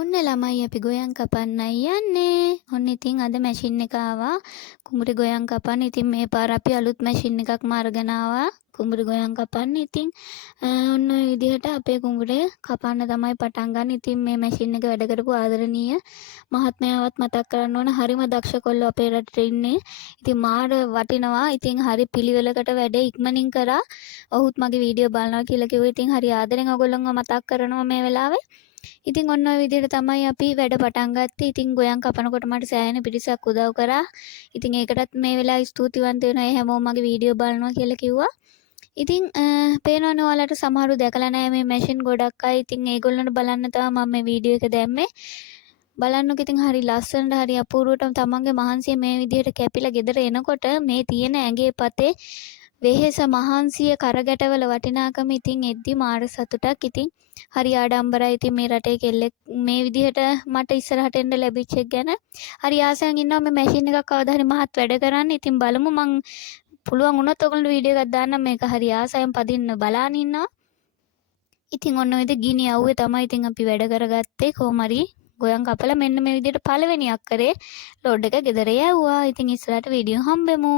ඔන්න ළමයි අපි ගොයන් කපන්නයි යන්නේ. ඔන්න ඉතින් අද මැෂින් එක ආවා. කුඹුරේ ගොයන් කපන්න. ඉතින් මේ පාර අපි අලුත් මැෂින් එකක්ම අරගෙන ආවා. කුඹුරේ ගොයන් කපන්න. ඉතින් ඔන්න ඔය විදිහට අපේ කුඹුරේ කපන්න තමයි පටන් ගන්න. ඉතින් මේ මැෂින් එක වැඩ කරපු ආදරණීය මහත්මයාවත් මතක් කරන්න ඕන. හරිම දක්ෂ කොල්ලෝ අපේ රටේ ඉන්නේ. ඉතින් මාර වටිනවා. ඉතින් හරි පිළිවෙලකට වැඩේ ඉක්මනින් කරා. ඔහුත් මගේ වීඩියෝ බලනවා කියලා කිව්වා. ඉතින් හරි ආදරෙන් ඔයගොල්ලන්ව මතක් කරනවා මේ වෙලාවේ. ඉතින් ඔන්න ඔය විදිහට තමයි අපි වැඩ පටන් ගත්තේ. ඉතින් ගොයන් කපනකොට මට සෑහෙන පිරිසක් උදව් කරා. ඉතින් ඒකටත් මේ වෙලාවේ ස්තුතිවන්ත වෙනවා. ඒ හැමෝම මගේ වීඩියෝ බලනවා කියලා කිව්වා. ඉතින් පේනවනේ ඔයාලට සමහරව දැකලා නැහැ මේ මැෂින් ගොඩක් අය. ඉතින් ඒගොල්ලන්ට බලන්න තමයි මම මේ වීඩියෝ එක දැම්මේ. බලන්නකෝ ඉතින් හරි ලස්සනට හරි අපූර්වටම තමන්ගේ මහන්සිය මේ විදිහට කැපිලා ගෙදර එනකොට මේ තියෙන ඇඟේ පතේ වෙහෙස මහන්සිය කරගැටවල වටිනාකම ඉතින් එද්දි මාර සතුටක්. ඉතින් හරි ආඩම්බරයි. ඉතින් මේ රටේ කෙල්ලෙක් මේ විදිහට මට ඉස්සරහට එන්න ලැබිච්ච එක ගැන හරි ආසෙන් ඉන්නවා. මේ මැෂින් එකක් කවදා හරි මහත් වැඩ කරන්න. ඉතින් බලමු මං පුළුවන් වුණොත් ඔයගොල්ලන්ට වීඩියෝ එකක් දාන්නම්. මේක හරි ආසයෙන් පදින්න බලාගෙන ඉන්නවා. ඉතින් ඔන්න ඔය ගිනි අවුවේ තමයි ඉතින් අපි වැඩ කරගත්තේ. කොහොම හරි ගොයන් කපලා මෙන්න මේ විදිහට පළවෙනියක් කරේ ලෝඩ් එක ගෙදර යවුවා. ඉතින් ඉස්සරහට වීඩියෝ හම්බෙමු.